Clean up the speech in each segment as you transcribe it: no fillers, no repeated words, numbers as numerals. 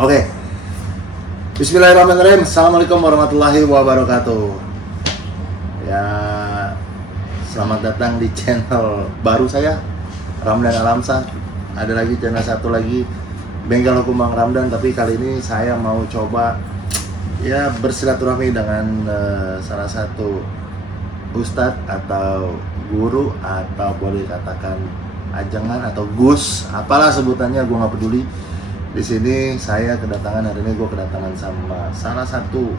Oke. Bismillahirrahmanirrahim. Assalamualaikum warahmatullahi wabarakatuh. Ya, selamat datang di channel baru saya, Ramdan Alamsa. Ada lagi channel satu lagi, Bengkel Hukum Bang Ramdan. Tapi kali ini saya mau coba ya bersilaturahmi dengan salah satu ustadz atau guru, atau boleh katakan ajangan atau gus, apalah sebutannya, gue nggak peduli. Di sini saya kedatangan, hari ini gue kedatangan sama salah satu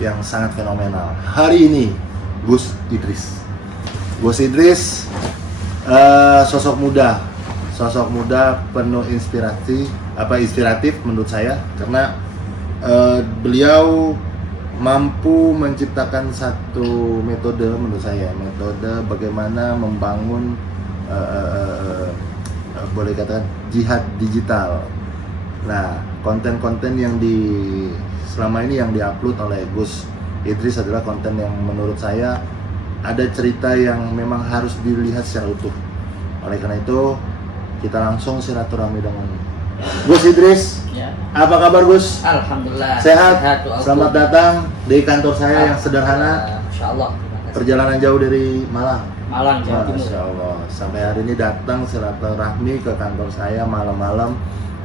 yang sangat fenomenal hari ini, Gus Idris. Gus Idris sosok muda penuh inspiratif menurut saya, karena beliau mampu menciptakan satu metode, menurut saya metode bagaimana membangun boleh katakan jihad digital. Nah, konten-konten yang selama ini yang diupload oleh Gus Idris adalah konten yang menurut saya ada cerita yang memang harus dilihat secara utuh. Oleh karena itu, kita langsung silaturahmi dengan Gus Idris. Ya. Apa kabar, Gus? Alhamdulillah. Sehat. Selamat datang di kantor saya yang sederhana. Masya Allah. Perjalanan jauh dari Malang. Malang, Jawa Timur. Masya Allah. Sampai hari ini datang silaturahmi ke kantor saya malam-malam.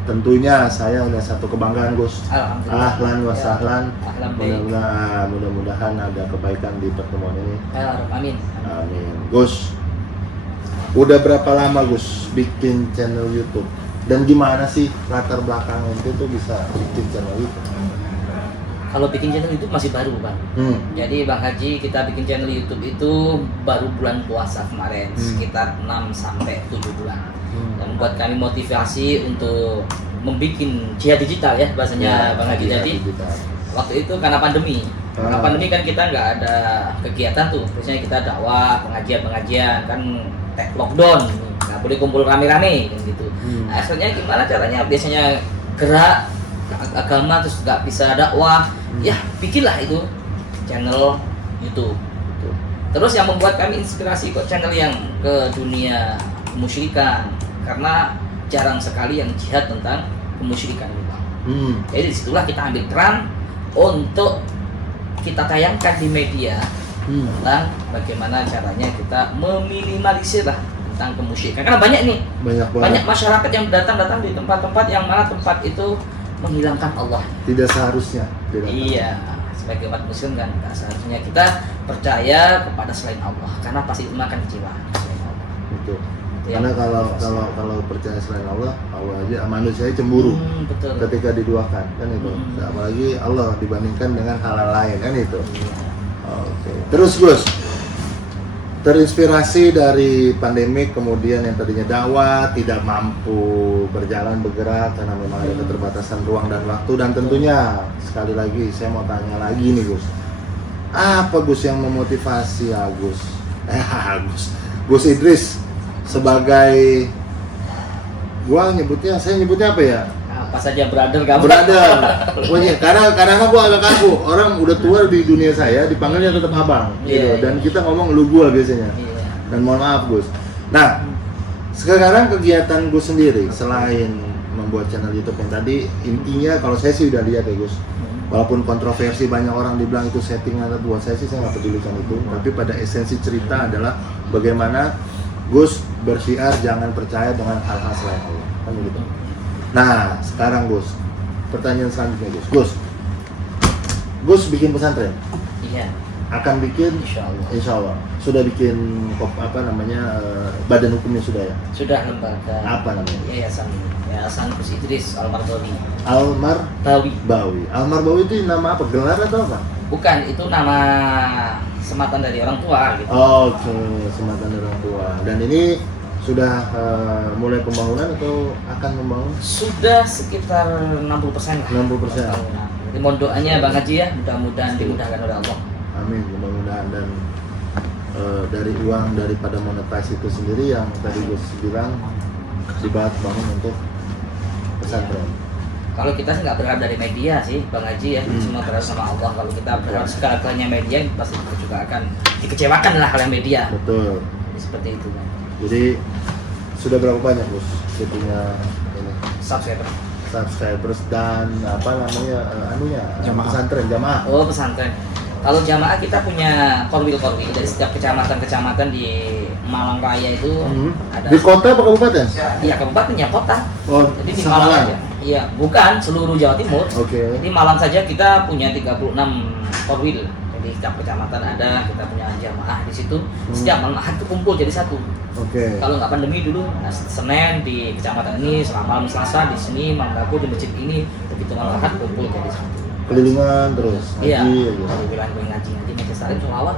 Tentunya saya udah satu kebanggaan, Gus. Alhamdulillah. Ahlan wa sahlan. Ahlan baik. Mudah-mudahan ada kebaikan di pertemuan ini. Amin. Amin. Gus, udah berapa lama Gus bikin channel YouTube? Dan gimana sih latar belakang itu tuh bisa bikin channel YouTube? Kalau bikin channel YouTube masih baru, Bang. Jadi Bang Haji, kita bikin channel YouTube itu baru bulan puasa kemarin, sekitar 6 sampai 7 bulan. Dan buat kami motivasi untuk membuat jihad digital ya bahasanya, Bang Haji. Jadi waktu itu karena pandemi. Karena pandemi kan kita nggak ada kegiatan tuh. Biasanya kita dakwah, pengajian kan lockdown, nggak boleh kumpul rame-rame kan gitu. Nah, akhirnya gimana caranya? Biasanya gerak agama terus nggak bisa dakwah, ya bikinlah itu channel YouTube. Terus yang membuat kami inspirasi kok channel yang ke dunia kemusyrikan, karena jarang sekali yang jihad tentang kemusyrikan itu. Jadi disitulah kita ambil peran untuk kita tayangkan di media tentang bagaimana caranya kita meminimalisir lah tentang kemusyrikan. Karena banyak nih, banyak masyarakat yang datang di tempat-tempat yang mana tempat itu menghilangkan Allah. Tidak seharusnya. Iya, sebagai umat muslim kan tidak seharusnya kita percaya kepada selain Allah, karena pasti itu akan kecewa selain Allah. Betul. Karena kalau percaya selain Allah aja manusia cemburu. Betul. Ketika diduakan kan itu. Apalagi Allah dibandingkan dengan hal lain kan itu. Oke. Terus Gus, terinspirasi dari pandemik, kemudian yang tadinya dakwah tidak mampu bergerak karena memang ada keterbatasan ruang dan waktu, dan tentunya sekali lagi saya mau tanya lagi nih Gus, apa Gus yang memotivasi Gus Idris sebagai saya nyebutnya apa ya? Apa saja brother kamu? Pokoknya karena gua agak kaku. Orang udah tua di dunia saya dipanggilnya tetap abang. Gitu. Dan kita ngomong lu gua biasanya. Dan mohon maaf Gus. Nah, sekarang kegiatan Gus sendiri selain membuat channel YouTube yang tadi, intinya kalau saya sih udah lihat ya Gus. Walaupun kontroversi banyak orang dibilang itu settingan, buat saya sih saya nggak pedulikan itu. Tapi pada esensi cerita adalah bagaimana Gus bersiar jangan percaya dengan hal-hal selain Allah. Kan begitu. Nah, sekarang Gus, pertanyaan selanjutnya Gus bikin pesantren? Iya. Akan bikin? Insya Allah. Sudah bikin badan hukumnya sudah ya? Sudah, lembaga. Apa namanya? Yayasan Gus Idris Almarbawi. Almarbawi itu nama apa? Gelar atau apa? Bukan, itu nama sematan dari orang tua gitu. Oke, sematan dari orang tua. Dan ini sudah mulai pembangunan atau akan membangun? Sudah sekitar 60% lah. 60%. Jadi mohon doanya Bang Haji ya, mudah-mudahan dimudahkan oleh Allah. Amin, mudah-mudahan. Dan dari uang daripada monetize itu sendiri yang tadi gue bilang dibuat bangun untuk pesantren. Kalau kita sih nggak berharap dari media sih Bang Haji ya, semua berharap sama Allah. Kalau kita berharap segalanya media, pasti kita juga akan dikecewakan lah oleh media. Betul. Jadi, seperti itu Bang. Jadi sudah berapa banyak Gus syutingnya ini? Subscriber. subscribers dan apa namanya Jamaah. pesantren jamaah. Oh, pesantren. Kalau jamaah kita punya korwil dari setiap kecamatan di Malang Raya itu ada. Di kota apa kabupaten? Iya, kabupatennya kota. Oh, Jadi di Samalan. Malang aja. Iya, bukan seluruh Jawa Timur. Oke. Di Malang saja kita punya 36 korwil. Jadi setiap kecamatan ada, kita punya jamaah di situ. Setiap malam Ahad itu kumpul jadi satu. Oke. Kalau nggak pandemi dulu, Senin di kecamatan ini, malam Selasa di sini, malam Rabu di masjid ini, begitu malam Ahad kumpul jadi satu. Kelilingan terus Iya, ngaji aja. kalau bilang ngaji majelis taklim sholawat.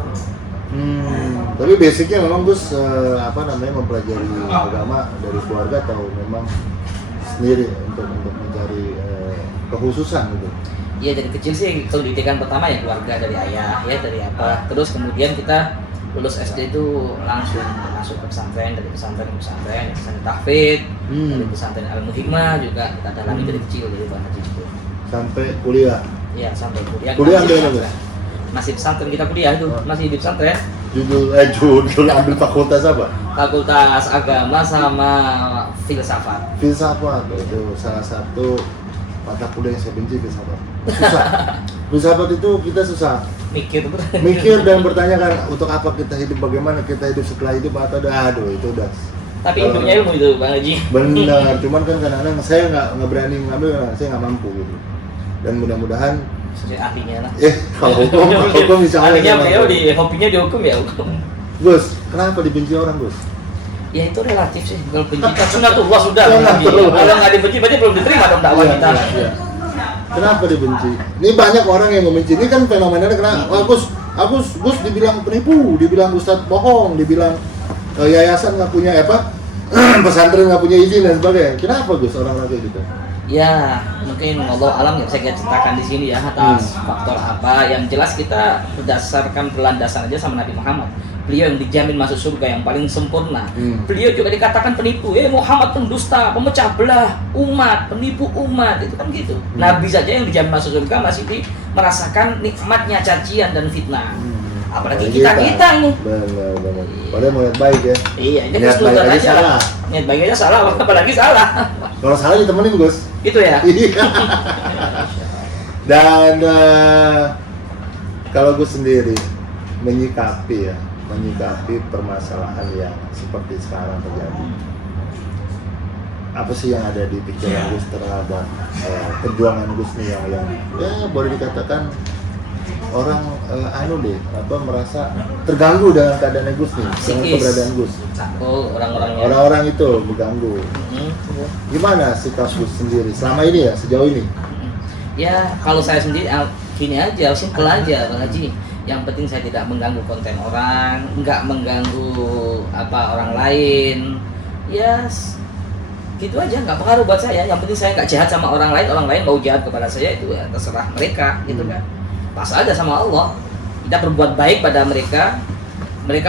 Tapi basicnya memang Gus mempelajari agama dari keluarga atau memang sendiri untuk mencari kekhususan gitu. Iya, dari kecil sih kalau didikan pertama ya keluarga, dari ayah ya, dari apa. Terus kemudian kita lulus SD itu langsung masuk ke pesantren, dari pesantren ke pesantren tahfidz, dari pesantren Al-Muhikmah juga kita dalami dari kecil dari Bang Haji itu. Sampai kuliah. Iya, sampai kuliah. Kuliah masih ambil apa? pesantren. Masih pesantren kita kuliah itu, masih di pesantren. Judul ambil fakultas apa? Fakultas Agama sama Filsafat. Filsafat itu salah satu mata kuliah yang saya benci, filsafat. Susah. Filsafat itu kita susah mikir dan bertanya kan untuk apa kita hidup, bagaimana kita hidup setelah hidup atau aduh itu udah. Tapi intinya ilmu itu Bang Haji. Benar, cuman kan kadang-kadang saya nggak berani ngambil karena saya nggak mampu gitu. Dan mudah-mudahan Saya ahlinya lah. kalau hukum insya Allah Ahlinya saya beliau mampu. di hobinya di hukum ya hukum. Gus, kenapa dibenci orang Gus? Ya itu relatif sih. Kalau benci kan sunatullah sudah. Sunatullah. Kalau nggak dibenci berarti belum diterima dong dakwah kita. Iya. Kenapa dibenci? Ini banyak orang yang membenci. Ini kan fenomenanya kenapa? Gus dibilang penipu, dibilang ustadz bohong, dibilang yayasan nggak punya pesantren nggak punya izin dan sebagainya. Kenapa Gus orang-orang kayak gitu? Ya mungkin Allah alam nggak bisa kita ceritakan di sini ya atas faktor apa. Yang jelas kita berdasarkan berlandasan aja sama Nabi Muhammad. Beliau yang dijamin masuk surga yang paling sempurna. Beliau juga dikatakan penipu. Muhammad pendusta, pemecah belah umat, penipu umat, itu kan gitu. Nabi saja yang dijamin masuk surga masih merasakan nikmatnya cacian dan fitnah. Apalagi kita ini. Benar. Padahal mau lihat baik ya. Iya, ini Niat baik aja salah. Niat baik aja salah, apalagi salah. Kalau salah ditemenin Gus. Itu ya. Iya. Dan kalau Gus sendiri menyikapi permasalahan yang seperti sekarang terjadi, apa sih yang ada di pikiran Gus terhadap perjuangan Gus nih yang boleh dikatakan orang merasa terganggu dengan keadaan Gus nih, dengan keberadaan Gus. Orang-orang itu berganggu. Gimana sikap Gus sendiri selama ini ya, sejauh ini? Ya kalau saya sendiri gini aja, simpel aja Bang Haji. Yang penting saya tidak mengganggu konten orang, nggak mengganggu orang lain. Ya gitu aja, nggak pengaruh buat saya. Yang penting saya nggak jahat sama orang lain mau jahat kepada saya itu ya terserah mereka, gitu kan. Pas aja sama Allah. Kita berbuat baik pada mereka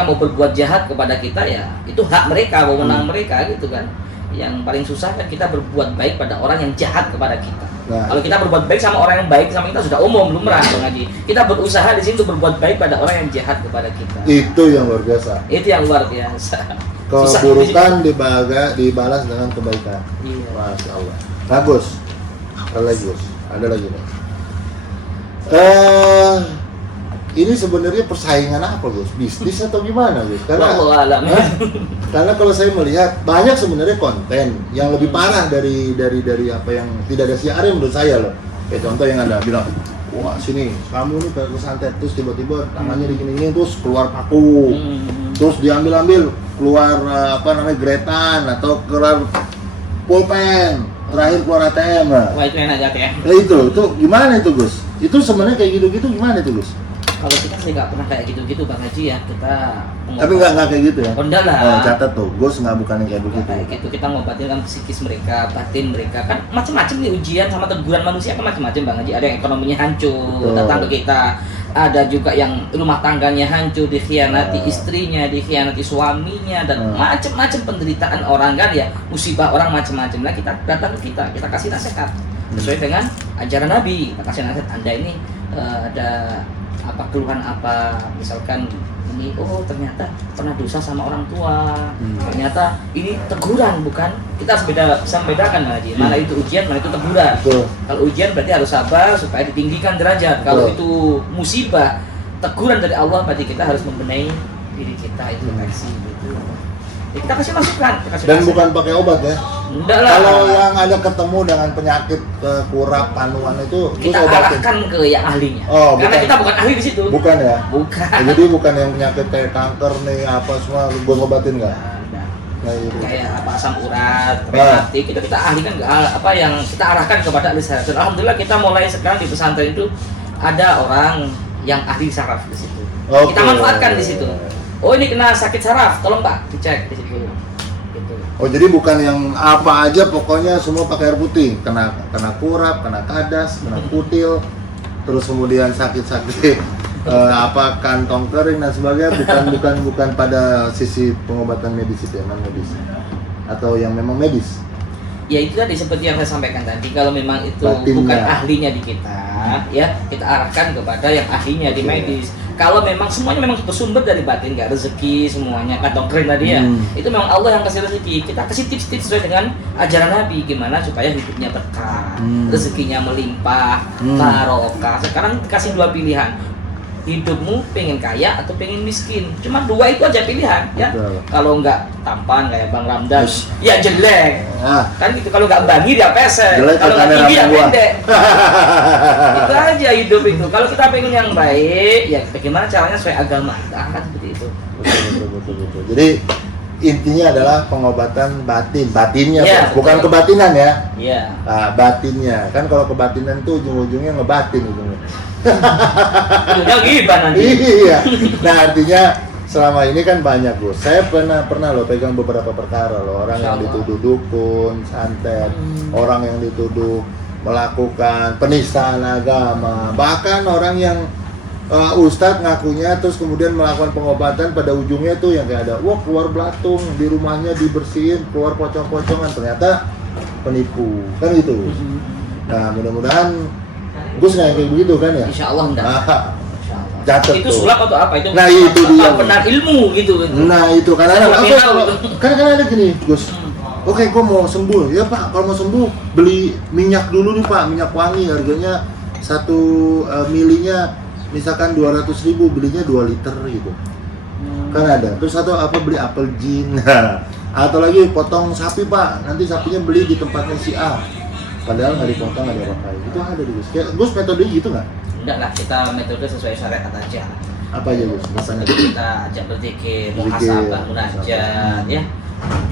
mau berbuat jahat kepada kita ya itu hak mereka, wewenang mereka gitu kan. Yang paling susah kan kita berbuat baik pada orang yang jahat kepada kita. Kalau kita berbuat baik sama orang yang baik sama kita sudah umum, lumrah Bang Haji. Kita berusaha di sini untuk berbuat baik pada orang yang jahat kepada kita. Itu yang luar biasa. Itu yang luar biasa. Keburukan dibalas dengan kebaikan. Iya. Masya Allah. Nah Gus, ada lagi nih. Ini sebenarnya persaingan apa Gus? Bisnis atau gimana Gus? Karena kalau saya melihat banyak sebenarnya konten yang lebih parah dari apa yang tidak ada siarnya menurut saya loh. Kayak contoh yang ada bilang, wah sini kamu nih kayak santet, terus tiba-tiba tangannya digini-gini terus keluar paku, terus diambil keluar gretan atau keluar pulpen, terakhir keluar ATM. Wah itu enak ya. Itu gimana itu Gus? Itu sebenarnya kayak gitu-gitu gimana itu Gus? Kalau kita sih nggak pernah kayak gitu-gitu Bang Haji ya. Kita tapi nggak kayak gitu ya? Enggak lah. Catat tuh, Gus nggak bukan yang kayak begitu. Kayak gitu kita ngobatin kan psikis mereka, batin mereka kan macam-macam nih ujian sama teguran manusia kan macam-macam Bang Haji. Ada yang ekonominya hancur, datang ke kita. Ada juga yang rumah tangganya hancur, dikhianati istrinya, dikhianati suaminya dan macam-macam penderitaan orang kan ya, musibah orang macam-macam. Lah kita datang ke kita kasih nasihat sesuai dengan ajaran Nabi. Kita kasih nasihat, Anda ini ada apa keluhan apa, misalkan ini oh ternyata pernah dosa sama orang tua, ternyata ini teguran bukan, kita harus bisa membedakan Haji, mana itu ujian, mana itu teguran. Kalau ujian berarti harus sabar supaya ditinggikan derajat. Kalau itu musibah, teguran dari Allah, berarti kita harus membenahi diri kita, itu koreksi gitu. Ya, kita kasih masukan, dan bukan pakai obat ya. Enggak lah. Kalau yang ada ketemu dengan penyakit kurap panuan itu kita arahkan ke yang ahlinya. Oh, karena bukan. kita bukan ahli di situ. Bukan ya? Bukan. Ya, jadi bukan yang penyakit kayak kanker nih apa semua gue ngobatin nggak? Nah, itu. Kayak apa asam urat, rematik, kita ahlikan apa yang kita arahkan kepada ahli saraf. Dan alhamdulillah kita mulai sekarang di pesantren itu ada orang yang ahli saraf di situ. Okay. Kita manfaatkan di situ. Oh ini kena sakit saraf, tolong Pak dicek di situ. Gitu. Oh jadi bukan yang apa aja pokoknya semua pakai air putih, kena kurap, kena kadas, kena kutil, terus kemudian sakit-sakit apa kantong kering dan sebagainya, bukan pada sisi pengobatan medis itu ya, non medis atau yang memang medis. Ya itu tadi seperti yang saya sampaikan tadi, kalau memang itu Batinnya. bukan ahlinya di kita, ya kita arahkan kepada yang ahlinya di medis. Kalau memang semuanya memang bersumber dari batin, nggak rezeki semuanya, kantong kering tadi ya, itu memang Allah yang kasih rezeki. Kita kasih tips-tips sesuai dengan ajaran Nabi, gimana supaya hidupnya berkah, rezekinya melimpah, barokah. Sekarang kasih dua pilihan, hidupmu pengen kaya atau pengen miskin, cuma dua itu aja pilihan ya. Kalau nggak tampan kayak Bang Ramdan ya jelek kan gitu, kalau nggak bangir ya pesek, kalau nggak tinggi ya pendek. Itu aja hidup itu. Kalau kita pengen yang baik ya bagaimana caranya sesuai agama, kan seperti itu. Betul. Jadi intinya adalah pengobatan batinnya ya, bukan kebatinan ya. Iya. Nah, batinnya kan, kalau kebatinan tuh ujung-ujungnya ngebatin ujungnya. Udah gibah nanti. Iya. Nah artinya selama ini kan banyak Gus. Saya pernah loh pegang beberapa perkara loh, orang yang dituduh dukun, santet, orang yang dituduh melakukan penistaan agama, bahkan orang yang ustadz ngakunya terus kemudian melakukan pengobatan, pada ujungnya tuh yang kayak ada wah keluar belatung di rumahnya dibersihin, keluar pocong-pocongan, ternyata penipu kan gitu. Nah mudah-mudahan Gus nggak kayak begitu kan ya? Insya Allah enggak. Catet itu tuh. sulap atau apa itu? Nah itu dia. Benar ilmu gitu. Nah itu kan ada gini Gus. Oke, gua mau sembuh ya Pak. Kalau mau sembuh beli minyak dulu nih Pak, minyak wangi, harganya 1 milinya misalkan 200.000, belinya 2 liter gitu. Kan ada. Terus atau apa beli apel jin. Atau lagi potong sapi Pak, nanti sapinya beli di tempatnya si A. Padahal nggak dipotong, nggak diapain. Itu ada di Gus. Kayak Gus metode gitu nggak? Enggak lah, kita metode sesuai syariat aja. Apa aja Gus? Misalnya kita ajak berzikir, muhasabah, munajat, ya,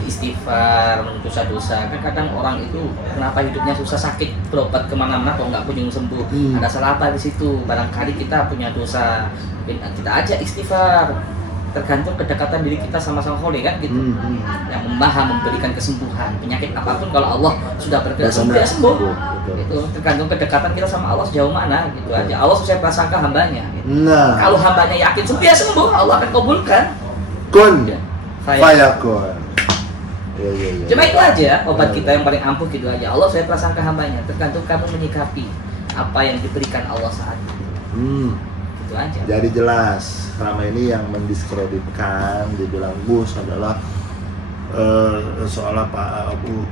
istighfar, menuntut dosa. Kan kadang orang itu kenapa hidupnya susah, sakit, berobat kemana-mana kok nggak kunjung sembuh. Ada salah apa di situ? Barangkali kita punya dosa, kita ajak istighfar. Tergantung kedekatan diri kita sama-sama holy kan gitu. Yang maha memberikan kesembuhan penyakit apapun, kalau Allah sudah berkehendak sembuh ya sembuh. Itu tergantung kedekatan kita sama Allah sejauh mana gitu aja. Allah sesuai prasangka hambanya gitu. Nah, Kalau hambanya yakin sembuh ya sembuh, Allah akan kabulkan. kun Ya. fayakun. Ya. Cuma itu aja obat kita yang paling ampuh gitu aja. Allah sesuai prasangka hambanya, tergantung kamu menyikapi apa yang diberikan Allah saat itu. Itu aja. Jadi jelas selama ini yang mendiskreditkan dibilang Gus adalah soal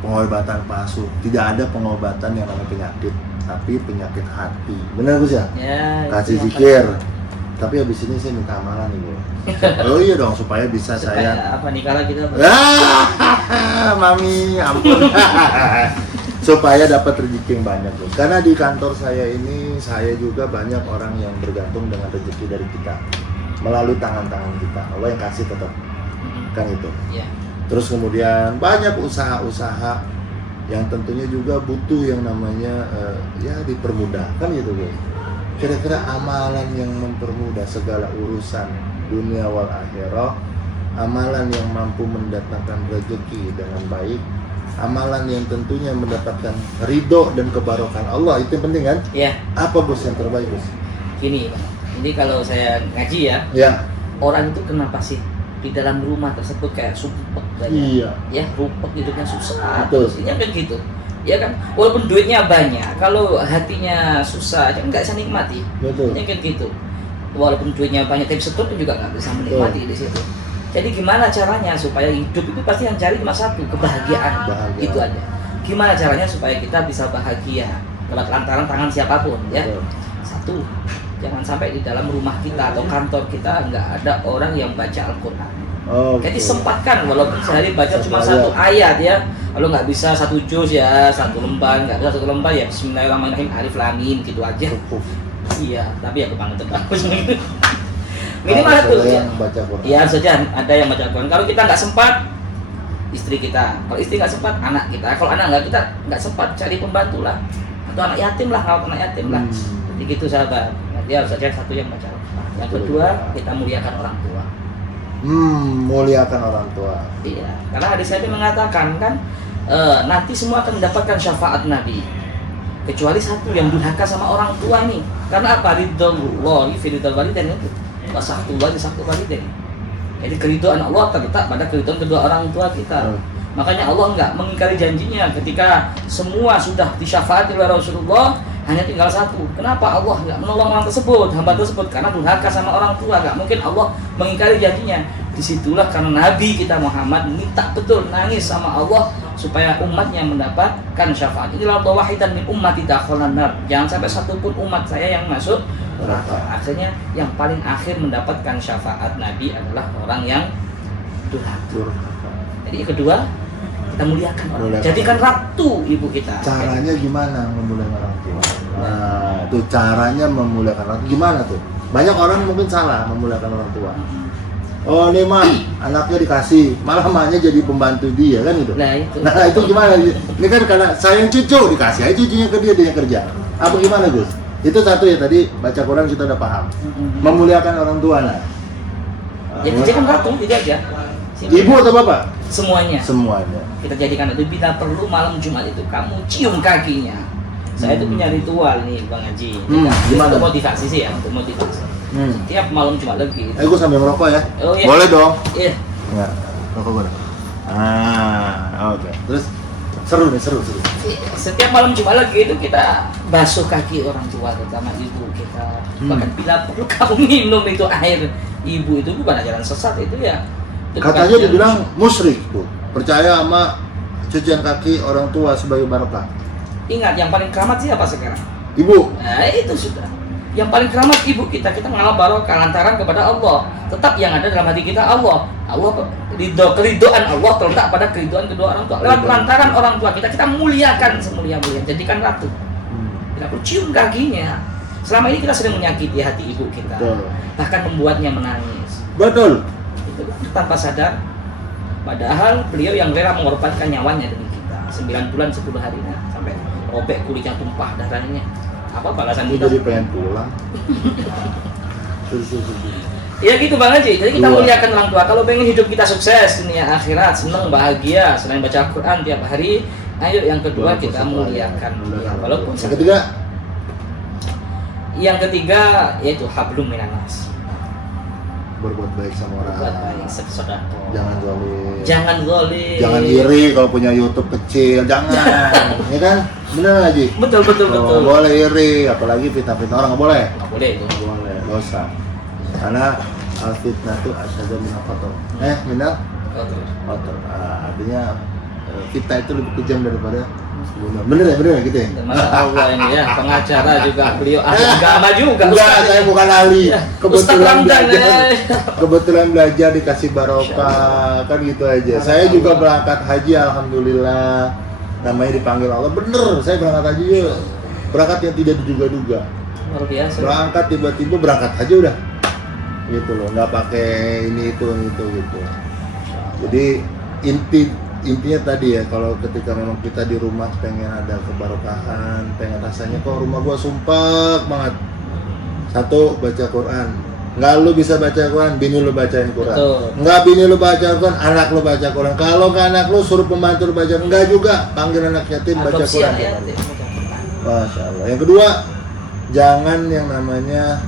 pengobatan palsu. Tidak ada pengobatan yang namanya penyakit, tapi penyakit hati. Benar Gus ya? Ya. Kasih zikir. Tapi habis ini saya minta amalan nih Gus. Oh iya dong, supaya bisa saya. Apa nih kalau kita? Mami, ampun. Supaya dapat rezeki yang banyak Gus. Karena di kantor saya ini, saya juga banyak orang yang bergantung dengan rezeki dari kita melalui tangan-tangan kita. Allah yang kasih tetap kan itu. Ya. Terus kemudian banyak usaha-usaha yang tentunya juga butuh yang namanya ya dipermudah kan gitu Gus. Kira-kira amalan yang mempermudah segala urusan dunia wal akhirah, amalan yang mampu mendatangkan rezeki dengan baik, amalan yang tentunya mendapatkan ridho dan kebarokan Allah, itu yang penting kan? Iya. Apa Gus yang terbaik Gus? Gini, Pak. Ini kalau saya ngaji Ya. orang itu kenapa sih di dalam rumah tersebut kayak sumpek banyak? Iya. Ya, rupek hidupnya susah. Betul. Terus ini kan gitu. Ya kan, walaupun duitnya banyak, kalau hatinya susah aja nggak bisa nikmati. Betul. Ini kan gitu. walaupun duitnya banyak tapi setor pun juga nggak bisa menikmati di situ. Jadi gimana caranya supaya hidup itu pasti yang cari cuma satu, kebahagiaan. Itu aja. Gimana caranya supaya kita bisa bahagia lantaran tangan siapapun ya. Satu, jangan sampai di dalam rumah kita atau kantor kita nggak ada orang yang baca Al-Quran. Jadi sempatkan walaupun sehari baca cuma satu ayat ya. Kalau nggak bisa satu juz ya, satu lembar, nggak bisa satu lembar ya Bismillahirrahmanirrahim, alif lam mim gitu aja. Iya, tapi aku banget bagus. Minimal itu ya. Iya saja ada yang baca Quran. Kalau kita nggak sempat, istri kita. Kalau istri nggak sempat, anak kita. Kalau anak nggak, kita nggak sempat, cari pembantu lah. Atau anak yatim lah, kalau anak yatim lah. Jadi gitu sahabat. Dia harus saja satu yang baca Quran. Yang kedua, kita muliakan orang tua. Muliakan orang tua. Iya, karena hadis Nabi mengatakan kan, nanti semua akan mendapatkan syafaat Nabi. Kecuali satu yang durhaka sama orang tua nih. Karena apa? Ridho fi ridhal walidain itu. Wasahtullahi sahtu walidain. Jadi keridhaan Allah terletak pada keridhaan kedua orang tua kita. Makanya Allah enggak mengingkari janjinya ketika semua sudah disyafaati oleh Rasulullah, hanya tinggal satu. Kenapa Allah enggak menolong orang tersebut, hamba tersebut? Karena durhaka sama orang tua. Enggak mungkin Allah mengingkari janjinya. Disitulah karena Nabi kita Muhammad minta betul, nangis sama Allah supaya umatnya mendapatkan syafaat. Inilah wahidan min ummati dakhalan nar. Jangan sampai satupun umat saya yang masuk neraka. Akhirnya yang paling akhir mendapatkan syafaat Nabi adalah orang yang durhaka. Jadi yang kedua, kita muliakan orang. Jadikan ratu ibu kita. Caranya gimana memuliakan orang tua? Nah, itu caranya memuliakan orang tua. Gimana tuh? Banyak orang mungkin salah memuliakan orang tua. Oh ini mah anaknya dikasih, malah mahnya jadi pembantu dia kan itu. Nah itu gimana? Ini kan karena sayang cucu dikasih aja cucunya ke dia yang kerja. Apa gimana Gus? Itu satu ya tadi baca Quran kita udah paham. Memuliakan orang tua nah. Ya jadikan ratu itu aja. Ibu atau bapak? Semuanya. Semuanya. Kita jadikan itu bila perlu malam Jumat itu kamu cium kakinya. Saya itu punya ritual nih Bang Haji. Gimana? Untuk motivasi sih ya, untuk motivasi. Tiap malam Jumat lagi. Gue sambil merokok ya. Oh, iya. Boleh dong. Iya. Enggak, rokok gue. Oke. Terus seru. Setiap malam Jumat lagi itu kita basuh kaki orang tua, terutama ibu kita. Bahkan bila perlu kamu minum itu air ibu itu bukan ajaran sesat itu ya. Itu katanya dibilang musyrik tuh. Percaya sama cucian kaki orang tua sebagai barokah. Ingat yang paling keramat siapa sekarang? Ibu. Nah itu sudah. Yang paling keramat ibu kita mengenal barokah lantaran kepada Allah. Tetap yang ada dalam hati kita Allah. Keridhaan Allah terletak pada keridhaan kedua orang tua. Lantaran orang tua kita muliakan semulia-mulia, jadikan ratu. Kita cium kakinya. Selama ini kita sering menyakiti hati ibu kita. Bahkan membuatnya menangis. Betul. Itu tanpa sadar. Padahal beliau yang rela mengorbankan nyawanya demi kita. 9 bulan 10 hari sampai robek kulitnya, tumpah darahnya. Apa balasan kita? Jadi pengen pulang. Ya gitu Bang Haji. Jadi kita muliakan orang tua. Kalau pengen hidup kita sukses dunia akhirat, senang bahagia, selain baca Al-Quran tiap hari, ayo yang kedua kita muliakan. Walaupun yang ketiga yaitu hablum minanas. Berbuat baik sama orang. Berbuat baik, sedekah. Jangan zalim. Jangan iri kalau punya YouTube kecil, jangan. Ya kan? Bener Haji? Betul. Boleh iri, apalagi fitnah-fitnah orang nggak boleh. Nggak boleh itu. Boleh, dosa. Karena al-fitnah itu asyadu minal qatar. Minal qatar. Artinya fitnah itu lebih kejam daripada bunuh. Bener ya gitu ya? Masya Allah ini ya, pengacara juga beliau ahli agama juga. Enggak, saya bukan ahli. Kebetulan belajar dikasih barokah, kan gitu aja. Saya juga berangkat haji, alhamdulillah. Namanya dipanggil Allah, bener. Saya berangkat haji ya. Berangkat yang tidak diduga-duga. Luar biasa. Berangkat tiba-tiba berangkat haji udah. Gitu loh, nggak pakai ini itu gitu. Jadi intinya tadi ya, kalau ketika memang kita di rumah pengen ada kebarokahan, pengen rasanya kok rumah gua sumpek banget. Satu, baca Quran. Nggak lu bisa baca Quran, bini lu bacain Quran. Nggak bini lu baca Quran, anak lu baca Quran. Kalau nggak anak lu suruh pembantu lu baca, nggak juga, panggil anak yatim baca Quran. Masya Allah. Yang kedua, jangan yang namanya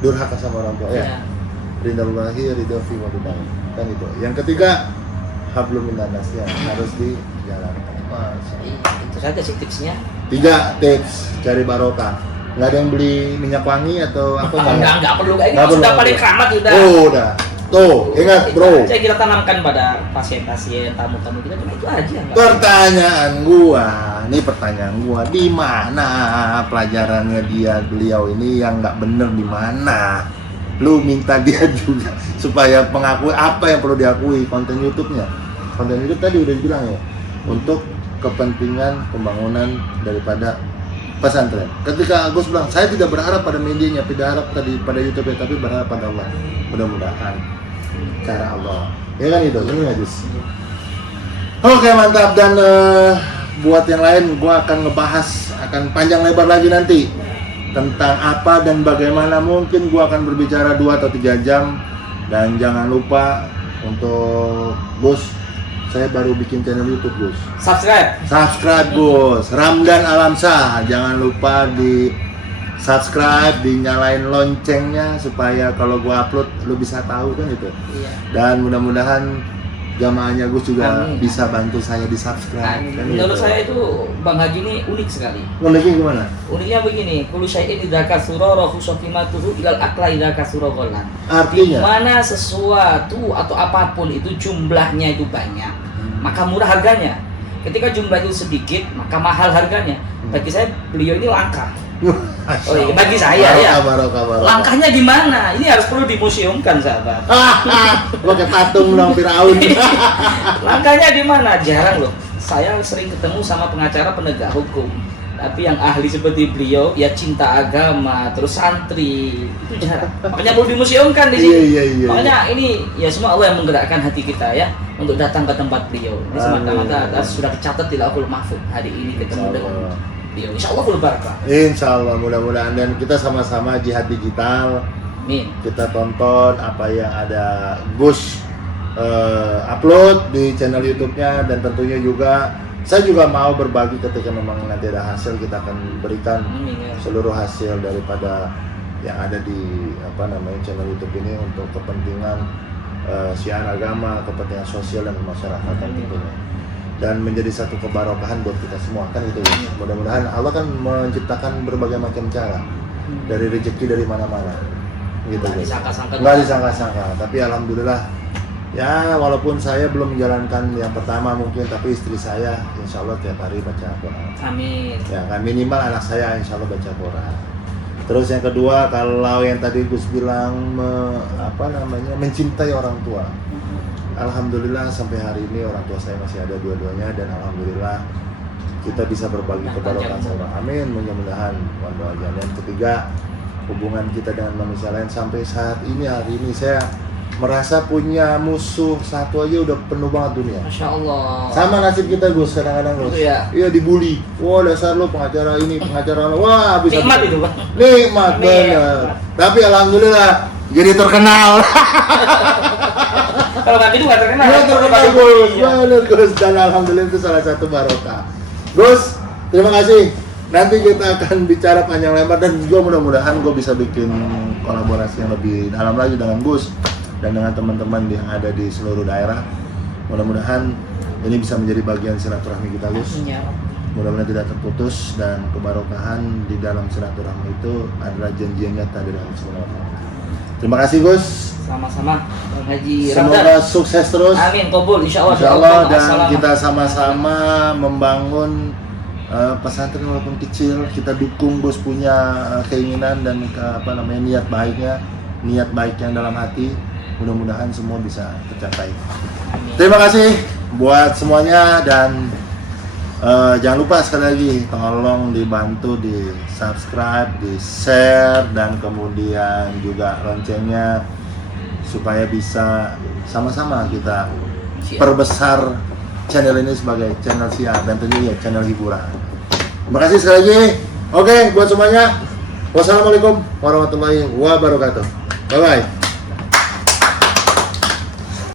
durhaka sama orang tua ya. Ridhallahi ridha fi wadudang. Kan itu. Yang ketiga, hablum minanas ya, harus dijalankan. Itu saja sih tipsnya. 3 tips cari barokah. Nggak ada yang beli minyak wangi atau apa? Nggak perlu, ini Nggak sudah perlu. paling keramat udah. Oh, udah. Tuh, ingat bro. Saya kita tanamkan pada pasien-pasien, tamu-tamu kita cuma itu aja. nggak Pertanyaan gua, di mana pelajarannya beliau ini yang nggak bener di mana? Lu minta dia juga supaya mengakui apa yang perlu diakui konten YouTube-nya. Konten YouTube tadi udah dibilang ya, untuk kepentingan pembangunan daripada pesantren. Ketika Gus bilang, saya tidak berharap pada medianya, tidak harap tadi pada YouTube-nya, tapi berharap pada Allah. Mudah-mudahan cara Allah. Ya kan itu, ini ya Gus. Oke, mantap. Dan buat yang lain, gua akan ngebahas, akan panjang lebar lagi nanti tentang apa dan bagaimana. Mungkin gua akan berbicara 2 atau 3 jam. Dan jangan lupa untuk Gus, saya baru bikin channel YouTube Gus. Subscribe Gus, Ramdan Alamsah. Jangan lupa di subscribe, dinyalain loncengnya supaya kalau gua upload lu bisa tahu kan itu. Iya. Dan mudah-mudahan jamaahnya Gus juga Amin. bisa bantu saya di subscribe. Kan Menurut gitu. saya itu Bang Haji ini unik sekali. Uniknya gimana? Uniknya begini, kullu syai'in idza kasura rahu saqimatuhu ilal aqla idza kasura ghallan. Artinya? Mana sesuatu atau apapun itu jumlahnya itu banyak, maka murah harganya. Ketika jumlah itu sedikit, maka mahal harganya. Bagi saya beliau ini langka. Oh iya, bagi saya ya. Barokah. Langkahnya di mana? Ini harus perlu dimuseumkan, sahabat. Pakai patung dong Firaun. Langkahnya di mana? Jarang loh. Saya sering ketemu sama pengacara penegak hukum. Tapi yang ahli seperti beliau, ya cinta agama, terus santri, itu jarang. Makanya perlu dimuseumkan di sini. Iya. Makanya ini ya semua Allah yang menggerakkan hati kita ya untuk datang ke tempat beliau. Ini semata-mata sudah tercatat di Lauhul Mahfuz. Hari ini ketemu dengan beliau. Insya Allah full barakah. Insya Allah, mudah-mudahan. Dan kita sama-sama jihad digital. Amin. Kita tonton apa yang ada Gus upload di channel YouTube-nya, dan tentunya juga saya juga mau berbagi ketika memang nanti ada hasil, kita akan berikan Amin, ya. seluruh hasil daripada yang ada di channel YouTube ini untuk kepentingan syiar agama, kepentingan sosial dan masyarakat tentunya. Dan menjadi satu kebarokahan buat kita semua kan gitu. Mudah-mudahan Allah kan menciptakan berbagai macam cara dari rezeki dari mana-mana gitu. Nggak disangka-sangka. Nggak disangka-sangka, tapi alhamdulillah ya, walaupun saya belum menjalankan yang pertama mungkin, tapi istri saya insya Allah tiap hari baca Quran. Amin. Ya kan, minimal anak saya insya Allah baca Quran. Terus yang kedua, kalau yang tadi Gus bilang mencintai orang tua. Alhamdulillah sampai hari ini orang tua saya masih ada dua-duanya, dan alhamdulillah kita bisa berbagi kebarokan sama. Amin, mudah-mudahan. Dan ketiga, hubungan kita dengan manusia lain sampai saat ini, hari ini saya merasa punya musuh satu aja udah penuh banget dunia. Masya Allah. Sama nasib kita Gus, kadang-kadang Gus. Ya? Iya, dibully. Wah, dasar lo pengacara ini, pengacara lo. Wah, bisa nikmat itu, Bang. Nikmat benar. Tapi alhamdulillah jadi terkenal. Kalau kami itu nggak terkenal. Nggak terkenal Gus. Benar Gus, dan alhamdulillah itu salah satu barokah. Gus, terima kasih. Nanti kita akan bicara panjang lebar, dan juga mudah-mudahan gue bisa bikin kolaborasi yang lebih dalam lagi dengan Gus dan dengan teman-teman yang ada di seluruh daerah. Mudah-mudahan ini bisa menjadi bagian silaturahmi kita Gus. Mudah-mudahan tidak terputus, dan kebarokahan di dalam silaturahmi itu adalah janji yang nyata dari Allah Subhanahu wa Ta'ala. Terima kasih Gus. Sama-sama Bang Haji Semoga Ramdan. sukses terus. Amin, qabul insyaallah. Insyaallah, dan kita sama-sama membangun pesantren walaupun kecil. Kita dukung Gus punya keinginan dan niat baik yang dalam hati. Mudah-mudahan semua bisa tercapai. Amin. Terima kasih buat semuanya, dan jangan lupa sekali lagi tolong dibantu di subscribe, di share, dan kemudian juga loncengnya supaya bisa sama-sama kita perbesar channel ini sebagai channel siar dan tentunya channel hiburan. Terima kasih sekali lagi. Oke, buat semuanya, wassalamualaikum warahmatullahi wabarakatuh. Bye bye.